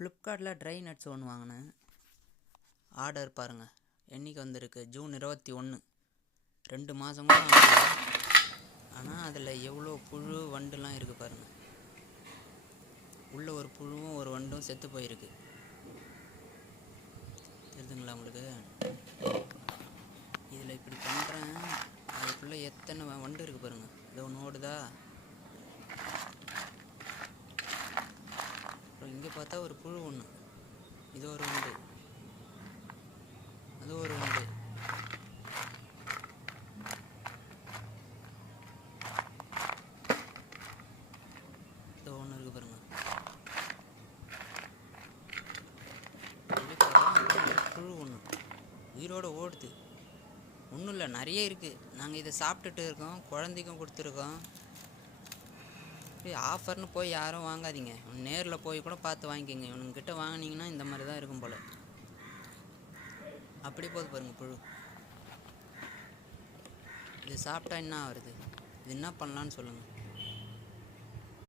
ஃப்ளிப்கார்ட்டில் dry nuts ஒன்று வாங்கினேன். ஆர்டர் பாருங்கள் என்றைக்கு வந்திருக்கு, ஜூன் 21. 2 மாதம் கூட ஆகல. ஆனால் அதில் எவ்வளோ புழு வண்டுலாம் இருக்குது பாருங்கள். உள்ளே ஒரு புழுவும் ஒரு வண்டும் செத்து போயிருக்கு. தெரியுதுங்களா உங்களுக்கு? இதில் இப்படி பண்ணுறேன், அதுக்குள்ளே எத்தனை வண்டு இருக்குது பாருங்கள். இது ஒன்று ஓடுதா, அப்புறம் இங்கே பார்த்தா ஒரு புழு ஒன்று, இது ஒரு வண்டு, அது ஒரு வண்டு. இது ஒன்று இருக்குது பாருங்கள். புழு ஒன்று உயிரோடு ஓடுது. ஒன்றும் இல்லை, நிறைய இருக்குது. நாங்கள் இதை சாப்பிட்டுட்டு இருக்கோம், குழந்தைக்கும் கொடுத்துருக்கோம். ஆஃபர்னு போய் யாரும் வாங்காதீங்க, நேரில் போய் கூட பார்த்து வாங்கிக்கிங்க. இவனுங்கிட்ட வாங்கினீங்கன்னா இந்த மாதிரி தான் இருக்கும் போல். அப்படி போகுது பாருங்கள் புழு. இது சாப்பிட்டா என்ன ஆகுறது? இது என்ன பண்ணலான்னு சொல்லுங்கள்.